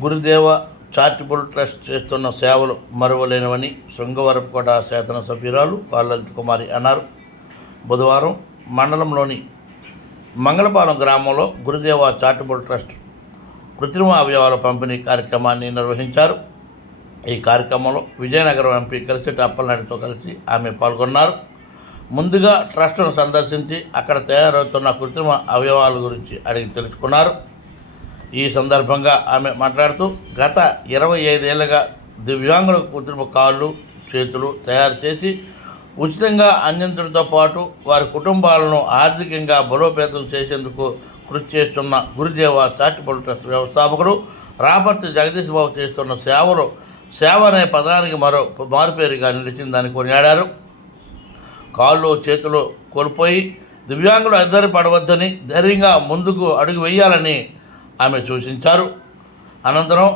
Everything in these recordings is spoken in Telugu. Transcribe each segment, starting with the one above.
గురుదేవ చారిటబుల్ ట్రస్ట్ చేస్తున్న సేవలు మరువలేనివని శృంగవరపుకోట శాసనసభ్యురాలు కాళ్ళంతి కుమారి అన్నారు. బుధవారం మండలంలోని మంగళపాలెం గ్రామంలో గురుదేవ చారిటబుల్ ట్రస్ట్ కృత్రిమ అవయవాల పంపిణీ కార్యక్రమాన్ని నిర్వహించారు. ఈ కార్యక్రమంలో విజయనగరం ఎంపీ కలిసిటి అప్పలనాయుడుతో కలిసి ఆమె పాల్గొన్నారు. ముందుగా ట్రస్టును సందర్శించి అక్కడ తయారవుతున్న కృత్రిమ అవయవాల గురించి అడిగి తెలుసుకున్నారు. ఈ సందర్భంగా ఆమె మాట్లాడుతూ గత ఇరవై ఐదేళ్ళుగా దివ్యాంగులకు కృత్రిమ కాళ్ళు చేతులు తయారు చేసి ఉచితంగా అందించడంతో పాటు వారి కుటుంబాలను ఆర్థికంగా బలోపేతం చేసేందుకు కృషి చేస్తున్న గురుదేవ చారిటబుల్ ట్రస్ట్ వ్యవస్థాపకుడు రాపర్తి జగదీష్ బాబు చేస్తున్న సేవలు సేవ అనే పదానికి మరో మారుపేరుగా నిలిచిందని కొనియాడారు. కాళ్ళు చేతులు కోల్పోయి దివ్యాంగులు పడవద్దని ధైర్యంగా ముందుకు అడుగు వేయాలని ఆమె సూచించారు. అనంతరం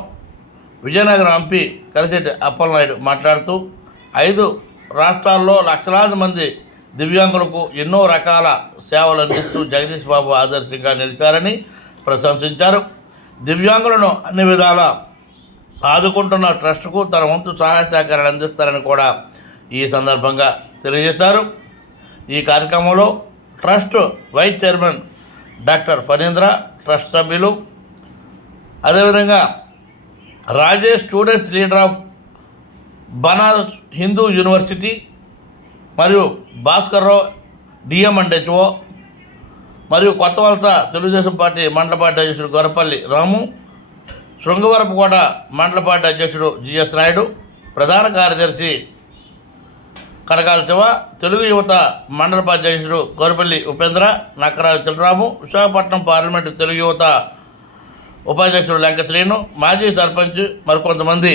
విజయనగరం ఎంపీ కలిసెట్టి అప్పలనాయుడు మాట్లాడుతూ ఐదు రాష్ట్రాల్లో లక్షలాది మంది దివ్యాంగులకు ఎన్నో రకాల సేవలు అందిస్తూ జగదీష్ బాబు ఆదర్శంగా నిలిచారని ప్రశంసించారు. దివ్యాంగులను అన్ని విధాల ఆదుకుంటున్న ట్రస్టుకు తన వంతు సహాయ సహకారాలు అందిస్తారని కూడా ఈ సందర్భంగా తెలియజేశారు. ఈ కార్యక్రమంలో trust vice chairman doctor Phanindra trust సభ్యులు అదేవిధంగా Rajesh students leader of Banaras Hindu university మరియు భాస్కర్రావు డిఎం అండ్ హెచ్ఓ మరియు కొత్త వలస తెలుగుదేశం పార్టీ మండల పార్టీ అధ్యక్షుడు గొరపల్లి రాము శృంగవరపుకోట మండల పార్టీ అధ్యక్షుడు జిఎస్ నాయుడు ప్రధాన కార్యదర్శి కనకాల శివ తెలుగు యువత మండల పార్టీ అధ్యక్షుడు గొరపల్లి ఉపేంద్ర నక్కరాజు చిలరాము విశాఖపట్నం పార్లమెంటు తెలుగు యువత ఉపాధ్యక్షుడు లంక శ్రీను మాజీ సర్పంచ్ మరికొంతమంది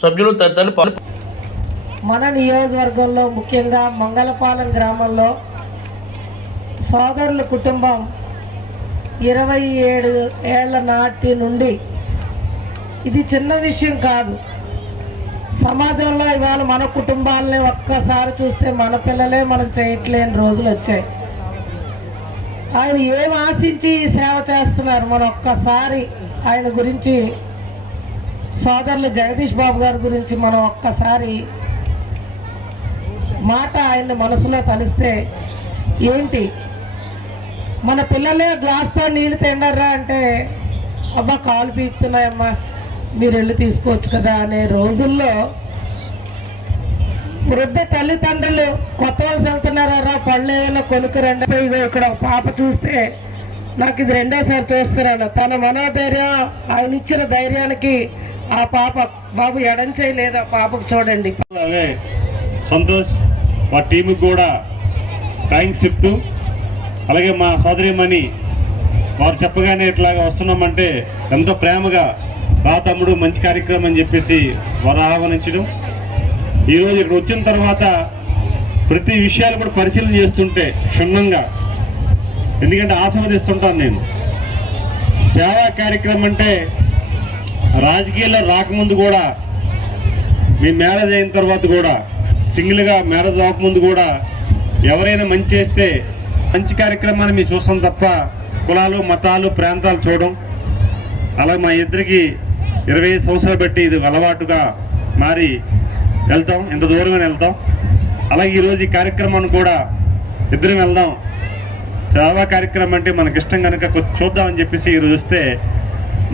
సభ్యులు తదితరులు పాల్గొన్నారు. మన నియోజకవర్గంలో ముఖ్యంగా మంగళపాలెం గ్రామంలో సోదరుల కుటుంబం ఇరవై ఏడు ఏళ్ళ నాటి నుండి ఇది చిన్న విషయం కాదు సమాజంలో ఇవాళ మన కుటుంబాలని ఒక్కసారి చూస్తే మన పిల్లలే మనకు చేయట్లేని రోజులు వచ్చాయి ఆయన ఏం ఆశించి సేవ చేస్తున్నారు? మనం ఒక్కసారి ఆయన గురించి సోదరులు జగదీష్ బాబు గారి గురించి మనం ఒక్కసారి మాట ఆయన్ని మనసులో తలిస్తే ఏంటి? మన పిల్లలే గ్లాస్తో నీళ్ళు తిండర్రా అంటే అబ్బా కాలు పీకుతున్నాయమ్మా మీరు వెళ్ళి తీసుకోవచ్చు కదా అనే రోజుల్లో వృద్ధ తల్లిదండ్రులు కొత్త వలస వెళ్తున్నారా పళ్ళు ఏమైనా కొనుక్కురండి ఇగో ఇక్కడ ఒక పాప చూస్తే నాకు ఇది రెండోసారి చూస్తున్నాను. తన మనోధైర్యం ఆయన ఇచ్చిన ధైర్యానికి ఆ పాప బాబు ఎడంచేయలేదు ఆ పాపకు చూడండి. సంతోష్ మా టీంకి కూడా థ్యాంక్స్ చెప్తూ అలాగే మా సోదరిమణి వారు చెప్పగానే ఇట్లాగా వస్తున్నామంటే ఎంతో ప్రేమగా రా తమ్ముడు మంచి కార్యక్రమం అని చెప్పేసి వారు ఆహ్వానించడం. ఈరోజు ఇక్కడ వచ్చిన తర్వాత ప్రతి విషయాలు కూడా పరిశీలన చేస్తుంటే క్షుణ్ణంగా. ఎందుకంటే ఆశీర్వదిస్తుంటాను నేను. సేవా కార్యక్రమం అంటే రాజకీయాల్లో రాకముందు కూడా మీ మ్యారేజ్ అయిన తర్వాత కూడా సింగిల్గా మ్యారేజ్ అవ్వకముందు కూడా ఎవరైనా మంచి చేస్తే మంచి కార్యక్రమాన్ని మేము చూస్తాం తప్ప కులాలు మతాలు ప్రాంతాలు చూడడం. అలా మా ఇద్దరికి ఇరవై ఐదు సంవత్సరాలు బట్టి ఇది అలవాటుగా మారి వెళ్తాం ఎంత దూరంగా వెళ్తాం. అలాగే ఈరోజు ఈ కార్యక్రమాన్ని కూడా ఇద్దరం వెళ్దాం. సేవా కార్యక్రమం అంటే మనకి ఇష్టం కనుక చూద్దామని చెప్పేసి ఈరోజు వస్తే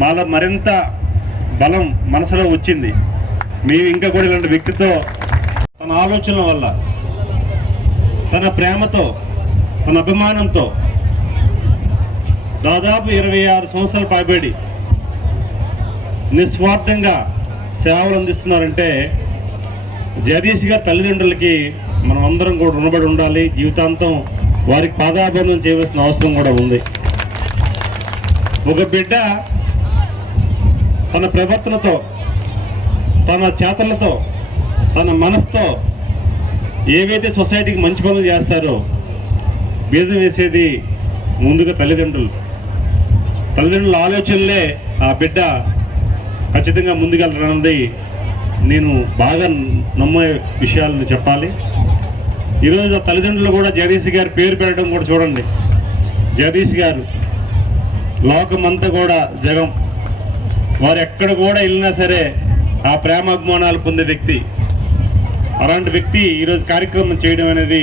మాలో మరింత బలం మనసులో వచ్చింది. మేము ఇంకా కూడా ఇలాంటి వ్యక్తితో తన ఆలోచనల వల్ల తన ప్రేమతో తన అభిమానంతో దాదాపు ఇరవై ఆరు సంవత్సరాలు పైబడి నిస్వార్థంగా సేవలు అందిస్తున్నారంటే జగదీష్గా తల్లిదండ్రులకి మనం అందరం కూడా రుణపడి ఉండాలి. జీవితాంతం వారికి పాదాభరణం చేయవలసిన అవసరం కూడా ఉంది. ఒక బిడ్డ తన ప్రవర్తనతో తన చేతలతో తన మనసుతో ఏవైతే సొసైటీకి మంచి పనులు చేస్తారో బీజం వేసేది ముందుగా తల్లిదండ్రులు. తల్లిదండ్రుల ఆలోచనలే ఆ బిడ్డ ఖచ్చితంగా ముందుకెళ్ళనున్నది నేను బాగా నమ్మే విషయాలను చెప్పాలి. ఈరోజు తల్లిదండ్రులు కూడా జగదీష్ గారి పేరు పెట్టడం కూడా చూడండి. జగదీష్ గారు లోకమంతా కూడా జగం. వారు ఎక్కడ కూడా వెళ్ళినా సరే ఆ ప్రేమాభిమానాలు పొందే వ్యక్తి. అలాంటి వ్యక్తి ఈరోజు కార్యక్రమం చేయడం అనేది